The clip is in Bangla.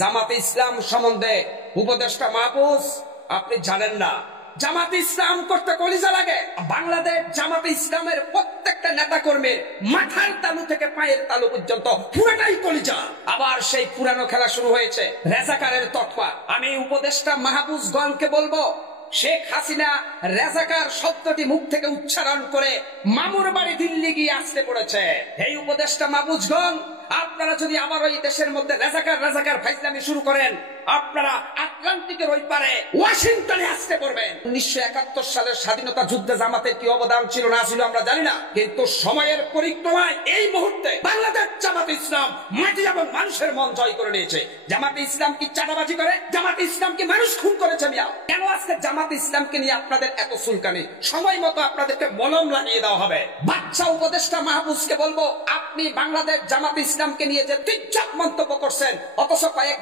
জামাতে ইসলাম সম্বন্ধে উপদেষ্টা মাহফুজ আপনি জানেন না। জামাতে ইসলাম করতে কলিজা লাগে। বাংলাদেশ জামাতে ইসলামের প্রত্যেকটা নেতা কর্মীর মাথার তালু থেকে পায়ের তালু পর্যন্ত পুরাটাই কলিজা। আবার সেই পুরানো খেলা শুরু হয়েছে, রেজাকারের তকমা। আমি উপদেষ্টা মাহফুজগণকে বলবো, শেখ হাসিনা রেজাকার শব্দটি মুখ থেকে উচ্চারণ করে মামুর বাড়ি দিল্লি গিয়ে আসতে পড়েছে। এই উপদেষ্টা মাহফুজগণ, আপনারা যদি আবার ওই দেশের মধ্যে রেজাকার ফাইজলামি শুরু করেন, আপনারা আটলান্টিকের ওই পারে ওয়াশিংটনে আসতে পড়বেন। 1971 সালের স্বাধীনতা যুদ্ধে জামাতের কি অবদান ছিল না ছিল আমরা জানি না, কিন্তু সময়ের পরিক্রমায় এই মুহূর্তে বাংলাদেশ জামাতে ইসলাম মাটি এবং মানুষের মন জয় করে নিয়েছে। জামাতে ইসলাম কি চাঁদাবাজি করে? জামাতে ইসলাম কি মানুষ খুন করেছে? মিয়া, কেন আজকে জামাতে ইসলামকে নিয়ে আপনাদের এত চুলকানি? সময় মতো আপনাদেরকে মলম লাগিয়ে দেওয়া হবে। বাচ্চা উপদেষ্টা মাহফুজকে বলবো, আপনি বাংলাদেশ জামাতে ইসলামকে নিয়ে যে তির্যক মন্তব্য করছেন, অথচ কয়েক